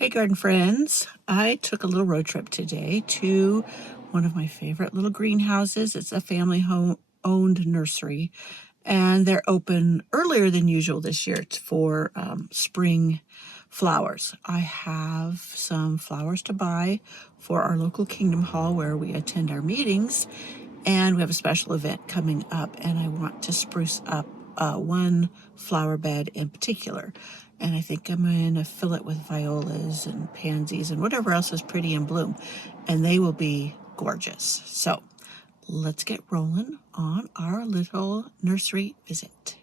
Hey garden friends, I took a little road trip today to one of my favorite little greenhouses. It's a family owned nursery, and they're open earlier than usual this year for spring flowers. I have some flowers to buy for our local Kingdom Hall where we attend our meetings, and we have a special event coming up, and I want to spruce up one flower bed in particular. And I think I'm going to fill it with violas and pansies and whatever else is pretty in bloom. And they will be gorgeous. So let's get rolling on our little nursery visit.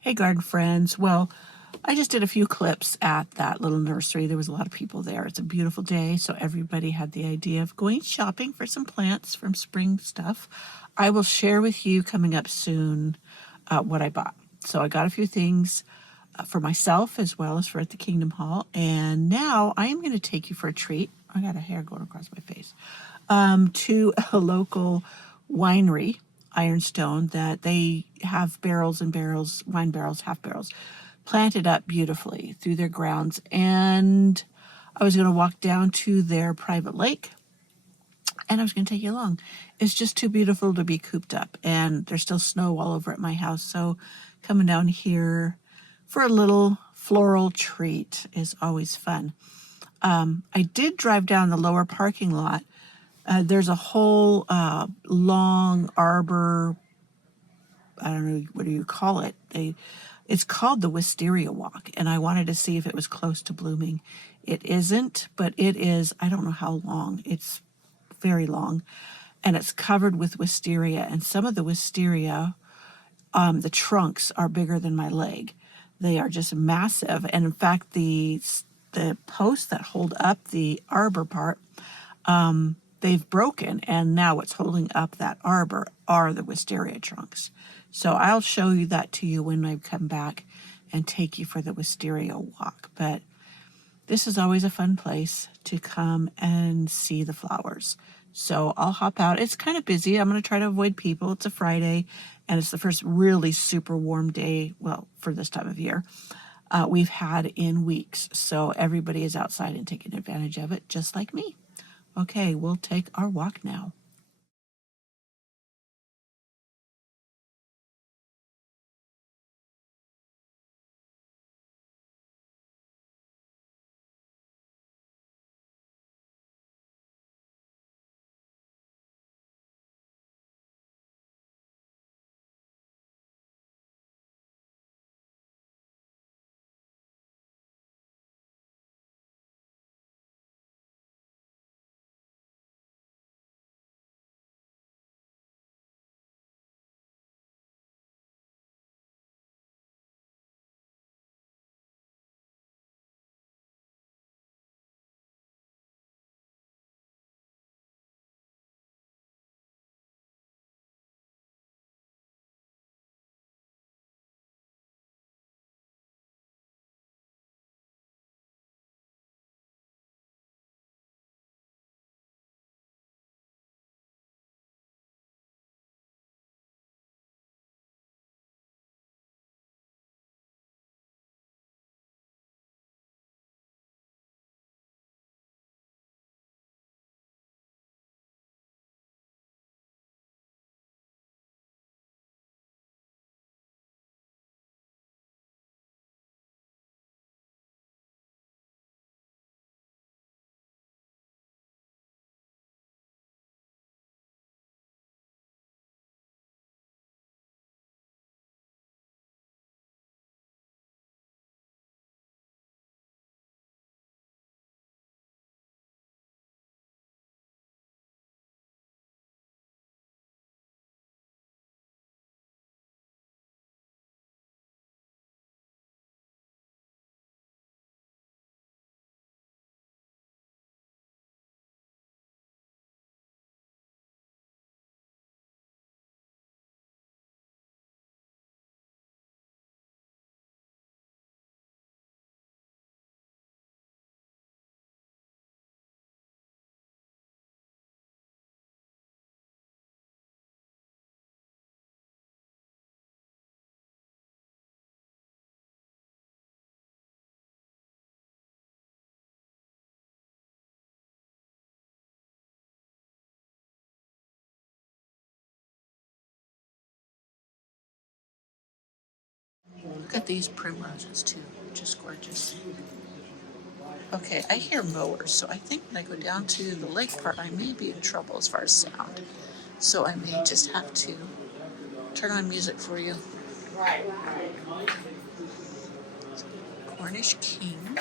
Hey garden friends. Well, I just did a few clips at that little nursery. There was a lot of people there. It's a beautiful day, so everybody had the idea of going shopping for some plants from spring stuff. I will share with you coming up soon what I bought. So I got a few things for myself as well as for at the Kingdom Hall. And now I am going to take you for a treat. I got a hair going across my face. To a local winery, Ironstone, that they have barrels and barrels, wine barrels, half barrels, planted up beautifully through their grounds. And I was going to walk down to their private lake, and I was going to take you along. It's just too beautiful to be cooped up, and there's still snow all over at my house. So coming down here for a little floral treat is always fun. I did drive down the lower parking lot. There's a whole long arbor, I don't know, what do you call it? It's called the Wisteria Walk, and I wanted to see if it was close to blooming. It isn't, but it is, I don't know how long. It's very long, and it's covered with wisteria, and some of the wisteria, the trunks are bigger than my leg. They are just massive, and in fact, the posts that hold up the arbor part, they've broken, and now what's holding up that arbor are the wisteria trunks. So I'll show you that to you when I come back and take you for the wisteria walk. But this is always a fun place to come and see the flowers. So I'll hop out. It's kind of busy. I'm going to try to avoid people. It's a Friday, and it's the first really super warm day, well, for this time of year, we've had in weeks. So everybody is outside and taking advantage of it, just like me. Okay, we'll take our walk now. Look at these primroses too, just gorgeous. Okay, I hear mowers, so I think when I go down to the lake part, I may be in trouble as far as sound. So I may just have to turn on music for you. Cornish King.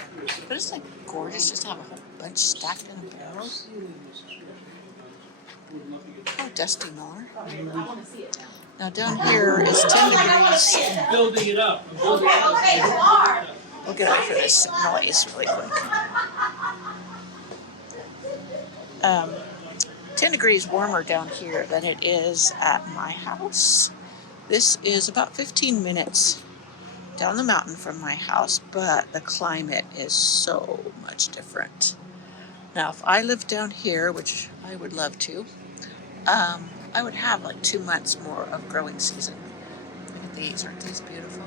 But it's like gorgeous just to have a whole bunch stacked in a barrel. Oh, dusty mower. Now down here is 10 degrees. Building it up. We'll get away from this noise really quick. 10 degrees warmer down here than it is at my house. This is about 15 minutes down the mountain from my house, but the climate is so much different. Now, if I lived down here, which I would love to, I would have like 2 months more of growing season. Look at these, aren't these beautiful?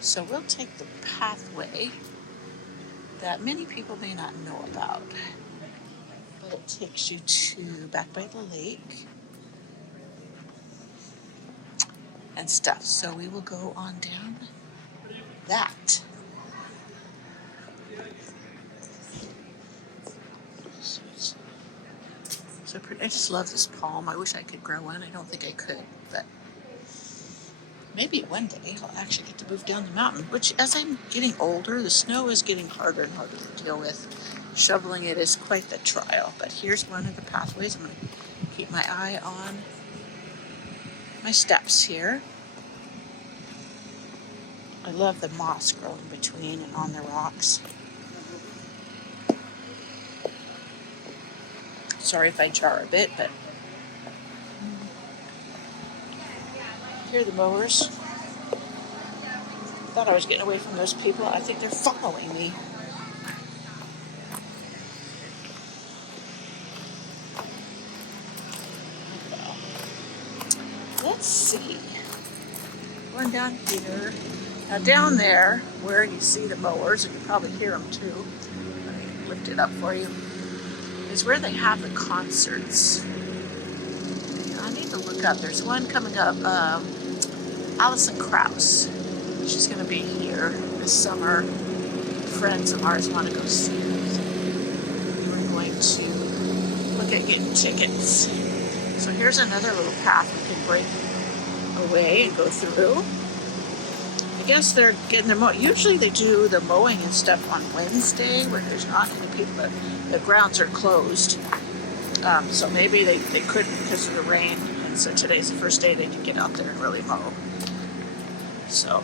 So we'll take the pathway that many people may not know about, but it takes you to back by the lake and stuff. So we will go on down that. So pretty. I just love this palm. I wish I could grow one. I don't think I could, but maybe one day I'll actually get to move down the mountain, which as I'm getting older, the snow is getting harder and harder to deal with. Shoveling it is quite the trial, but here's one of the pathways. I'm going to keep my eye on my steps here. I love the moss growing between and on the rocks. Sorry if I jar a bit, but here are the mowers. Thought I was getting away from those people. I think they're following me. Let's see. Going down here. Now down there, where you see the mowers, and you probably hear them too. Let me lift it up for you. Is where they have the concerts. I need to look up. There's one coming up. Alison Krauss. She's going to be here this summer. Friends of ours want to go see it. We're going to look at getting tickets. So here's another little path we can break away and go through. I guess they're getting their mowing. Usually they do the mowing and stuff on Wednesday where there's not any people, but the grounds are closed. So maybe they couldn't because of the rain. And so today's the first day they can get out there and really mow. So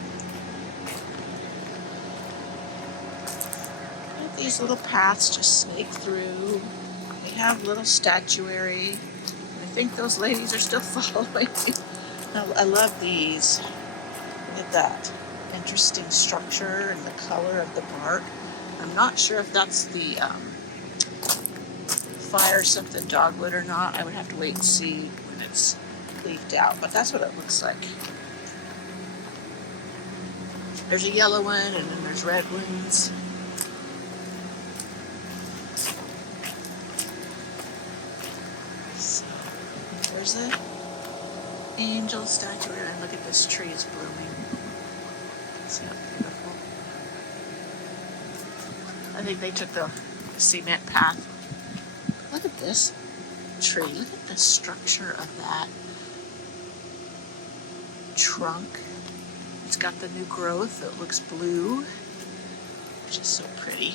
these little paths just snake through. They have little statuary. I think those ladies are still following me. I love these. Look at that. Interesting structure and the color of the bark. I'm not sure if that's the fire something dogwood or not. I would have to wait and see when it's leafed out, but that's what it looks like. There's a yellow one and then there's red ones. So there's the angel statue, and look at this tree is blooming. See how beautiful. I think they took the cement path. Look at this tree. Look at the structure of that trunk. It's got the new growth that looks blue, which is so pretty.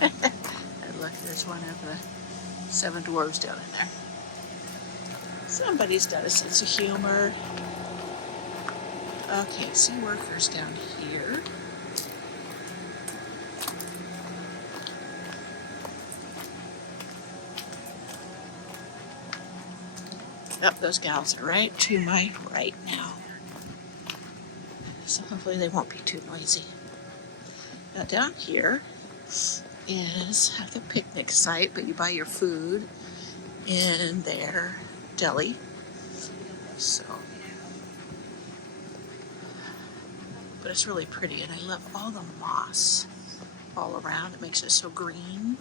And look, there's one of the 7 dwarves down in there. Somebody's got a sense of humor. Okay, sea workers down here. Yep, those gals are right to my right now. So hopefully they won't be too noisy. Now down here is like a picnic site, but you buy your food in their deli. So, but it's really pretty, and I love all the moss all around. It makes it so green.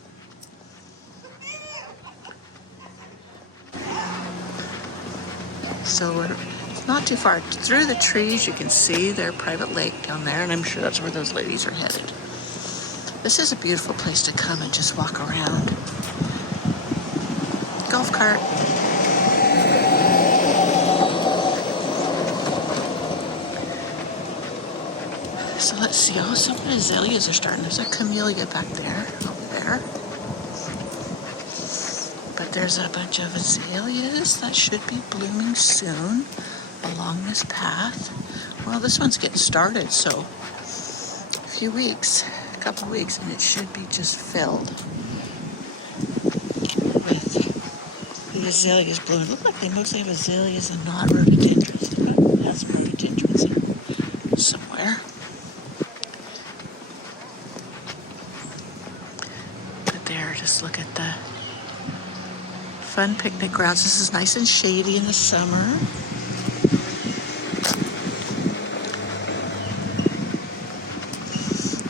So we're not too far. Through the trees, you can see their private lake down there, and I'm sure that's where those ladies are headed. This is a beautiful place to come and just walk around. Golf cart. So let's see. Oh, some azaleas are starting. There's a camellia back there, over there. But there's a bunch of azaleas that should be blooming soon along this path. Well, this one's getting started, so a few weeks, a couple weeks, and it should be just filled with the azaleas blooming. Look like they mostly have azaleas and not rhododendrons. They probably have some rhododendrons in somewhere. But there, just look at the fun picnic grounds. This is nice and shady in the summer.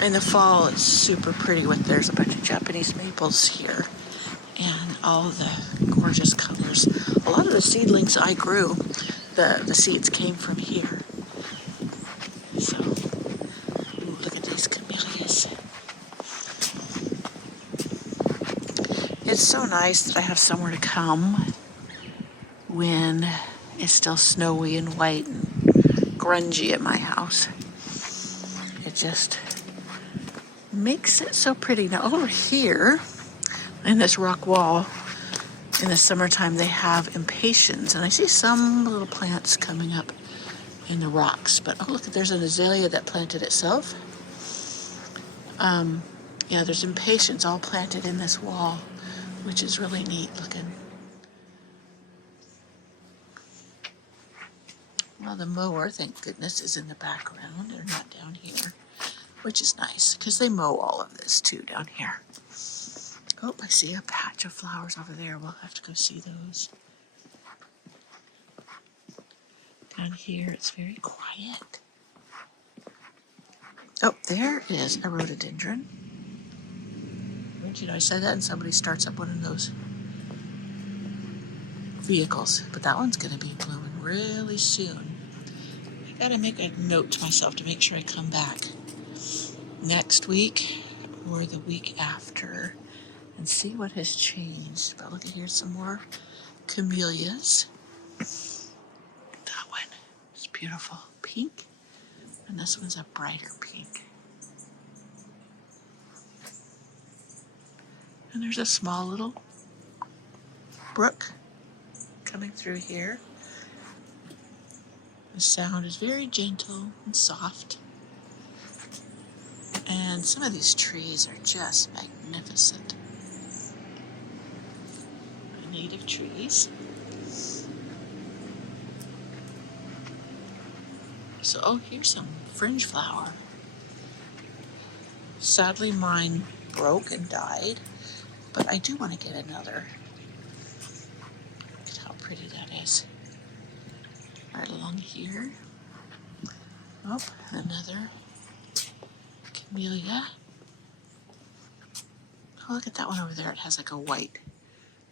In the fall, it's super pretty. There's a bunch of Japanese maples here, and all the gorgeous colors. A lot of the seedlings I grew, the seeds came from here. So, ooh, look at these camellias. It's so nice that I have somewhere to come when it's still snowy and white and grungy at my house. It just makes it so pretty. Now over here in this rock wall in the summertime they have impatiens, and I see some little plants coming up in the rocks. But oh look, there's an azalea that planted itself. Yeah, there's impatiens all planted in this wall, which is really neat looking. Well, the mower, thank goodness, is in the background. They're not down here, which is nice because they mow all of this too down here. Oh, I see a patch of flowers over there. We'll have to go see those. Down here, it's very quiet. Oh, there is a rhododendron. You know, I said that and somebody starts up one of those vehicles, but that one's going to be blooming really soon. I got to make a note to myself to make sure I come back next week or the week after and see what has changed. But look at here, some more camellias. That one is beautiful, pink, and this one's a brighter pink. And there's a small little brook coming through here. The sound is very gentle and soft. And some of these trees are just magnificent. Native trees. So, oh, here's some fringe flower. Sadly, mine broke and died, but I do want to get another. Look at how pretty that is. Right along here. Oh, another camellia. Oh, look at that one over there. It has like a white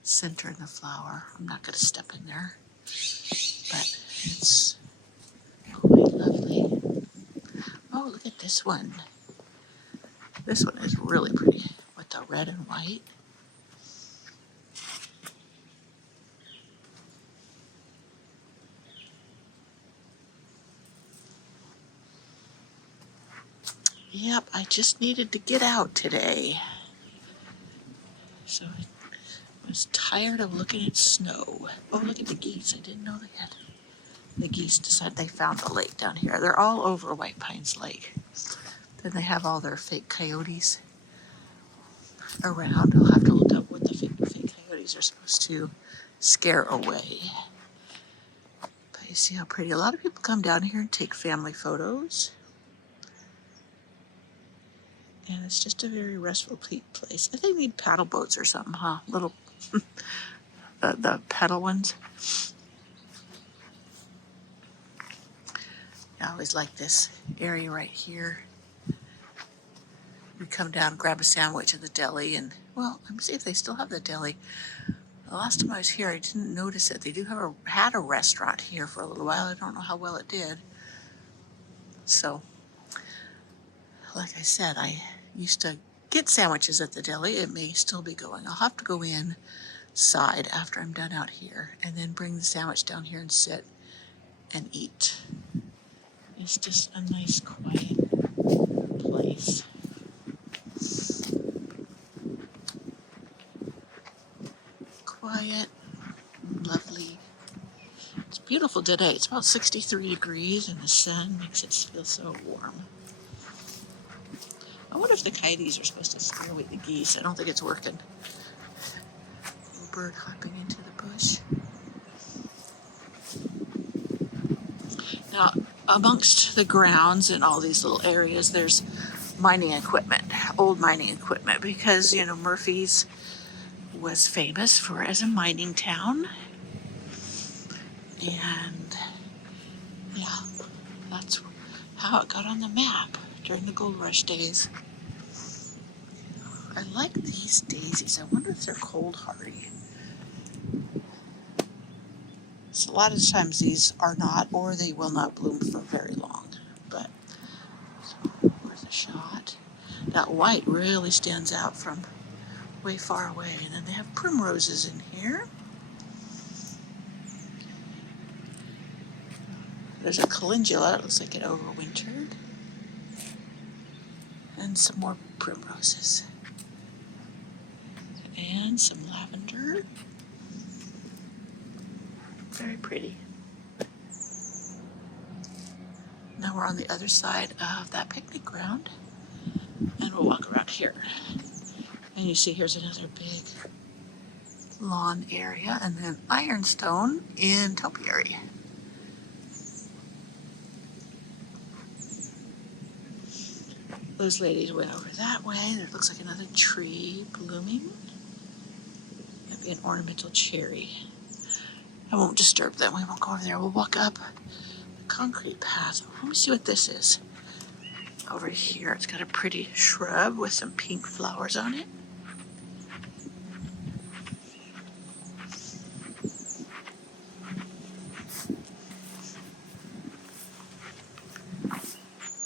center in the flower. I'm not going to step in there, but it's quite lovely. Oh, look at this one. This one is really pretty with the red and white. Yep, I just needed to get out today. So I was tired of looking at snow. Oh, look at the geese. I didn't know they had. The geese decided they found the lake down here. They're all over White Pines Lake. Then they have all their fake coyotes around. I'll have to look up what the fake coyotes are supposed to scare away. But you see how pretty. A lot of people come down here and take family photos. And it's just a very restful place. I think they need paddle boats or something, huh? Little, the pedal ones. I always like this area right here. We come down, grab a sandwich at the deli, and, well, let me see if they still have the deli. The last time I was here, I didn't notice it. They do have had a restaurant here for a little while. I don't know how well it did. So, like I said, I used to get sandwiches at the deli. It may still be going. I'll have to go inside after I'm done out here and then bring the sandwich down here and sit and eat. It's just a nice, quiet place. Quiet, lovely. It's beautiful today. It's about 63 degrees and the sun makes it feel so warm. I wonder if the coyotes are supposed to scare away the geese. I don't think it's working. Little bird hopping into the bush. Now, amongst the grounds and all these little areas, there's mining equipment, old mining equipment, because, you know, Murphy's was famous for as a mining town. And yeah, that's how it got on the map during the gold rush days. I like these daisies. I wonder if they're cold hardy. So a lot of times these are not, or they will not bloom for very long. But so worth a shot. That white really stands out from way far away. And then they have primroses in here. There's a calendula. It looks like it overwintered. And some more primroses. And some lavender. Very pretty. Now we're on the other side of that picnic ground. And we'll walk around here. And you see here's another big lawn area. And then ironstone in topiary. Those ladies went over that way. There looks like another tree blooming. Might be an ornamental cherry. I won't disturb them. We won't go over there. We'll walk up the concrete path. Let me see what this is. Over here, it's got a pretty shrub with some pink flowers on it.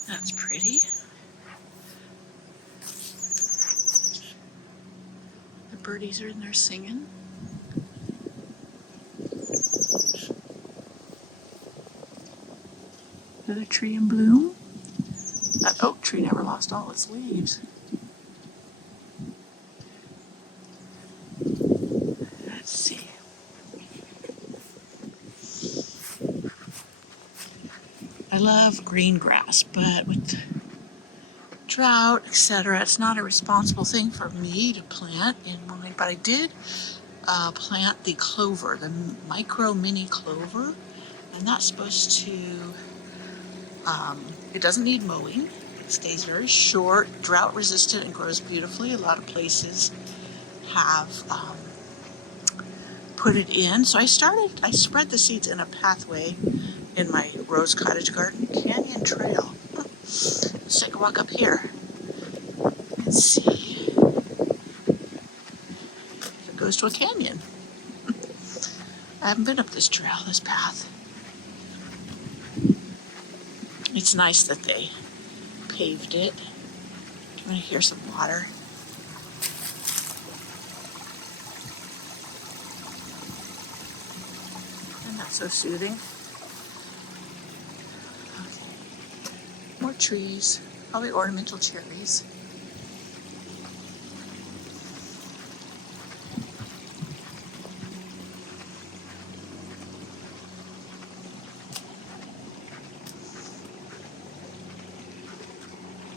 That's pretty. The birdies are in there singing. Another tree in bloom. That oak tree never lost all its leaves. Let's see. I love green grass, but with drought, etc., it's not a responsible thing for me to plant in Wyoming. But I did plant the clover, the micro mini clover, and that's supposed to, it doesn't need mowing. It stays very short, drought resistant, and grows beautifully. A lot of places have put it in. So I spread the seeds in a pathway in my rose cottage garden, Canyon Trail. Let's take a walk up here and see if it goes to a canyon. I haven't been up this trail, this path. It's nice that they paved it. I'm going to hear some water. Isn't that so soothing? Okay. More trees, probably ornamental cherries.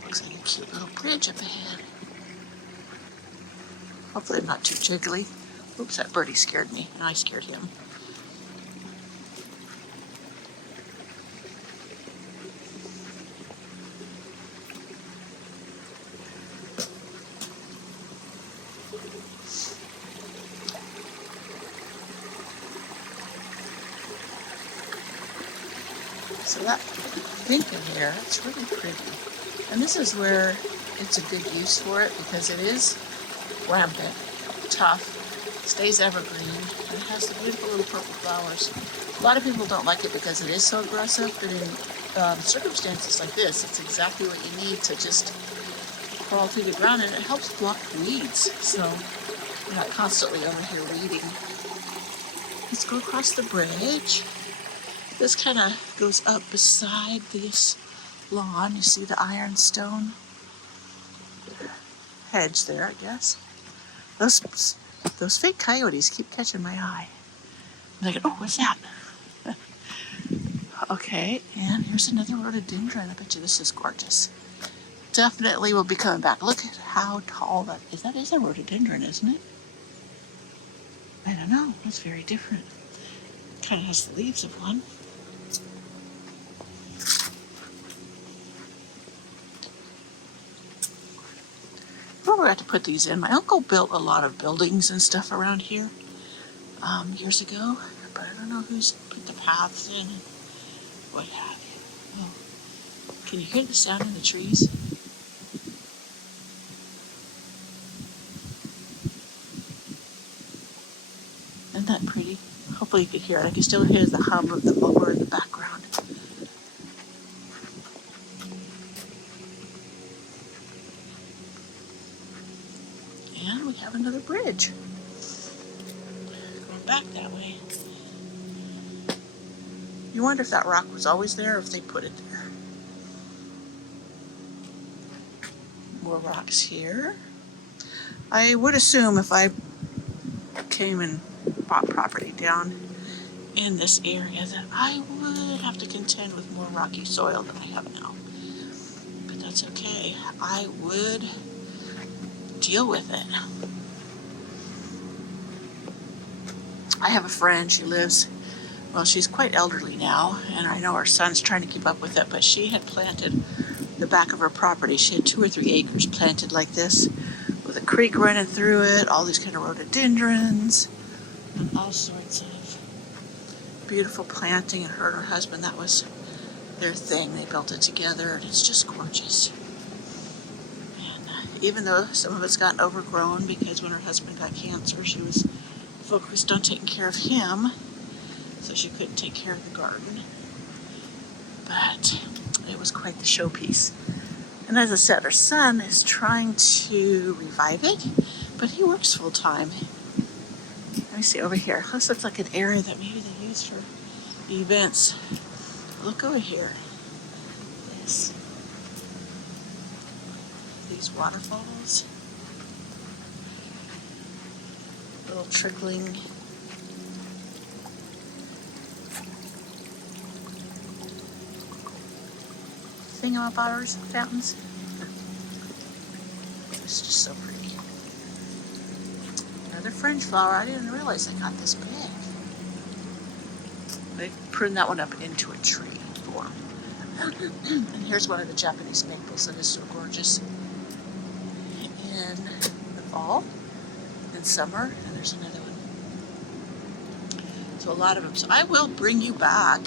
Looks like a cute little bridge up ahead. Hopefully I'm not too jiggly. Oops, that birdie scared me, and I scared him. So that pink in here, it's really pretty. And this is where it's a good use for it because it is rampant, tough, Stays evergreen. And it has the beautiful little purple flowers. A lot of people don't like it because it is so aggressive, but in circumstances like this, it's exactly what you need to just crawl through the ground, and it helps block weeds. So you're not constantly over here weeding. Let's go across the bridge. This kind of goes up beside this lawn. You see the ironstone hedge there, I guess. Those fake coyotes keep catching my eye. I'm like, oh, what's that? Okay, and here's another rhododendron. I bet you this is gorgeous. Definitely will be coming back. Look at how tall that is. That is a rhododendron, isn't it? I don't know. It's very different. Kind of has the leaves of one. Where we have to put these in. My uncle built a lot of buildings and stuff around here years ago, but I don't know who's put the paths in and what have you. Oh, can you hear the sound in the trees? Isn't that pretty? Hopefully you could hear it. I can still hear the hum of the mower in the background. And we have another bridge. Going back that way. You wonder if that rock was always there or if they put it there. More rocks here. I would assume if I came and bought property down in this area that I would have to contend with more rocky soil than I have now. But that's okay. I would deal with it. I have a friend, she lives, well, she's quite elderly now, and I know her son's trying to keep up with it, but she had planted the back of her property. She had 2 or 3 acres planted like this, with a creek running through it, all these kind of rhododendrons, and all sorts of beautiful planting. And her and her husband, that was their thing. They built it together, and it's just gorgeous. And even though some of it's gotten overgrown, because when her husband got cancer, she was focused on taking care of him, so she couldn't take care of the garden. But it was quite the showpiece. And as I said, her son is trying to revive it, but he works full time. Let me see over here. This looks like an area that maybe they use for events. Look over here. These waterfalls. Little trickling thingamabobbers, fountains. It's just so pretty. Another fringe flower. I didn't realize they got this big. They pruned that one up into a tree form. And here's one of the Japanese maples that is so gorgeous in the fall and summer. And there's another one. So a lot of them. So I will bring you back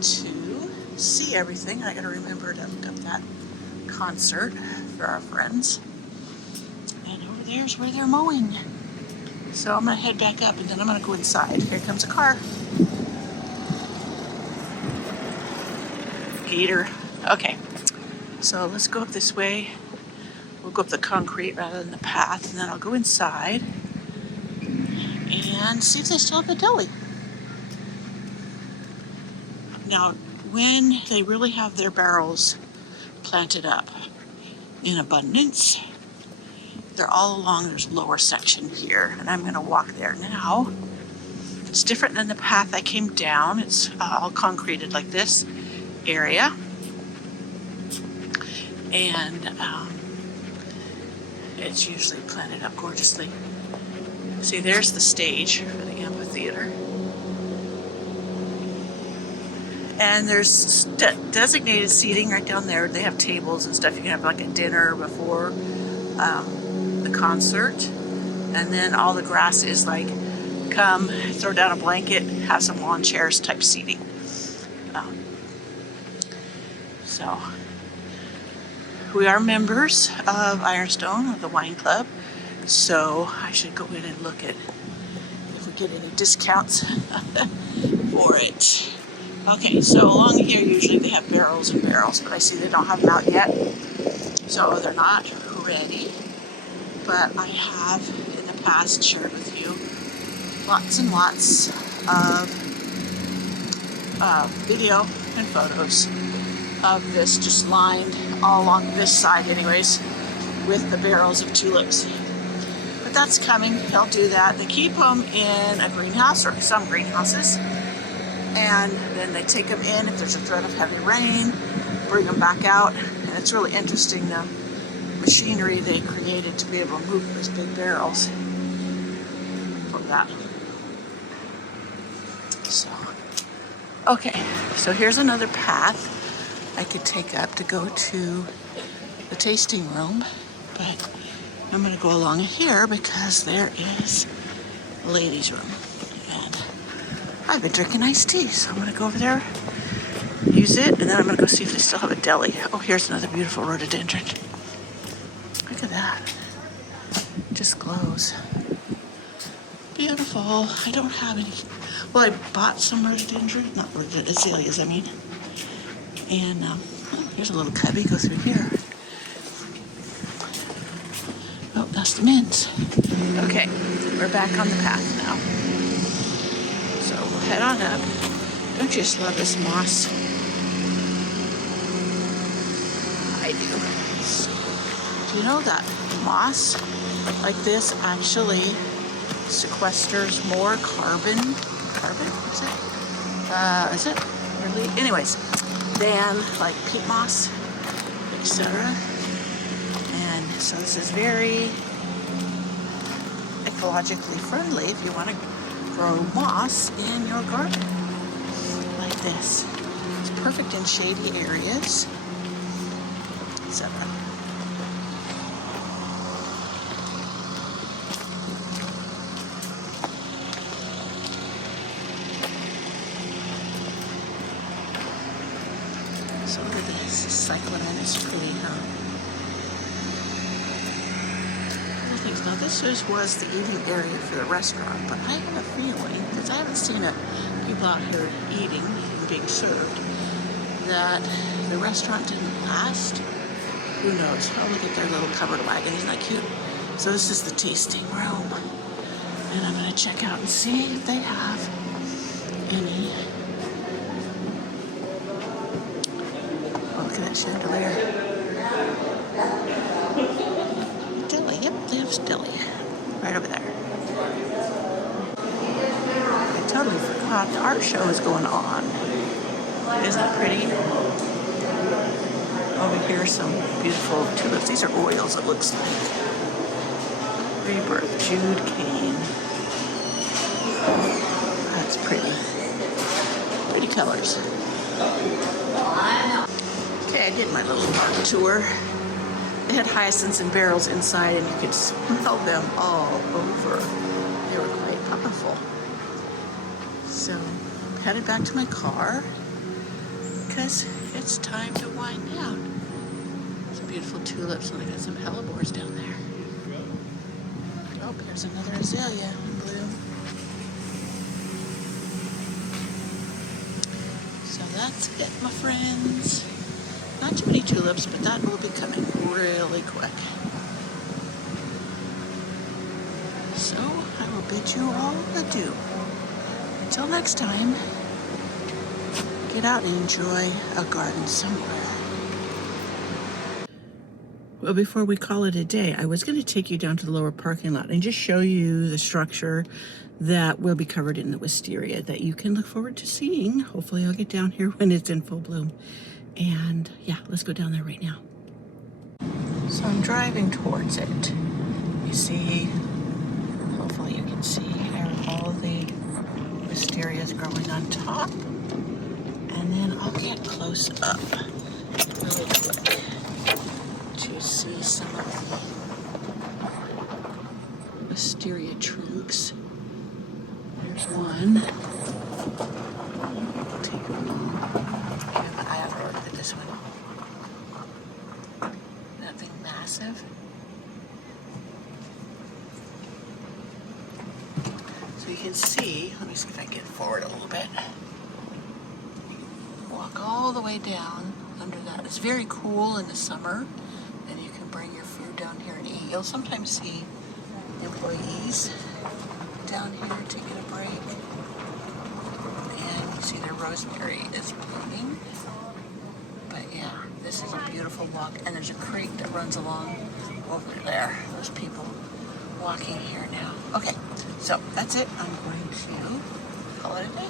to see everything. I gotta remember to look up that concert for our friends. And over there's where they're mowing. So I'm gonna head back up and then I'm gonna go inside. Here comes a car. Gator. Okay. So let's go up this way. We'll go up the concrete rather than the path, and then I'll go inside and see if they still have the deli. Now, when they really have their barrels planted up in abundance, they're all along this lower section here, and I'm going to walk there now. It's different than the path I came down. It's all concreted like this area, and it's usually planted up gorgeously. See, there's the stage for the amphitheater. And there's designated seating right down there. They have tables and stuff. You can have like a dinner before the concert. And then all the grass is like, come, throw down a blanket, have some lawn chairs type seating. So we are members of Ironstone, of the wine club. So I should go in and look at if we get any discounts for it. Okay, so along here usually they have barrels and barrels, but I see they don't have them out yet, so they're not ready. But I have in the past shared with you lots and lots of video and photos of this just lined all along this side anyways with the barrels of tulips. But that's coming, they'll do that. They keep them in a greenhouse, or some greenhouses, and then they take them in if there's a threat of heavy rain, bring them back out. And it's really interesting the machinery they created to be able to move those big barrels for that. So, okay, so here's another path I could take up to go to the tasting room, but I'm going to go along here because there is a ladies' room, and I've been drinking iced tea, so I'm going to go over there, use it, and then I'm going to go see if they still have a deli. Oh, here's another beautiful rhododendron. Look at that. It just glows. Beautiful. I don't have any. Well, I bought some rhododendron, not rhododendron, azaleas, I mean. And oh, here's a little cubby. Go through here. Oh, that's the mints. Okay, we're back on the path now. So we'll head on up. Don't you just love this moss? I do. Do you know that moss like this actually sequesters more carbon? Carbon? Is it? Really? Anyways, than like peat moss, etc. And so this is very ecologically friendly if you want to grow moss in your garden like this. It's perfect in shady areas, etc. So look at this cyclamen is pretty, huh? Now this was the eating area for the restaurant, but I have a feeling, because I haven't seen people out here eating and being served, that the restaurant didn't last. Who knows? Oh, look at their little covered wagon. Isn't that cute? So this is the tasting room. And I'm going to check out and see if they have any. Oh, look at that chandelier. Yep, they have deli right over there. I totally forgot the art show is going on. Isn't that pretty? Over here, some beautiful tulips. These are oils, it looks like. Rebirth, Jude Cane. That's pretty. Pretty colors. Okay, I did my little art tour. They had hyacinths and barrels inside, and you could smell them all over. They were quite powerful. So, I'm headed back to my car because it's time to wind down. Some beautiful tulips, and I got some hellebores down there. Oh, there's another azalea in bloom. So that's it, my friends. Not too many tulips, but that will be coming really quick. So I will bid you all adieu. Until next time, get out and enjoy a garden somewhere. Well, before we call it a day, I was going to take you down to the lower parking lot and just show you the structure that will be covered in the wisteria that you can look forward to seeing. Hopefully I'll get down here when it's in full bloom. And yeah, let's go down there right now. So I'm driving towards it. You see, hopefully you can see there all the wisterias growing on top. And then I'll get close up really quick to see some of the wisteria trunks. There's one. Take a look. I have to look at this one. Nothing massive. can see, let me see if I can get forward a little bit. Walk all the way down under that. It's very cool in the summer, and you can bring your food down here and eat. You'll sometimes see employees down here to get a break. And you see their rosemary is blooming. But yeah, this is a beautiful walk, and there's a creek that runs along over there. There's people walking here now. Okay, so that's it. I'm going to call it a day.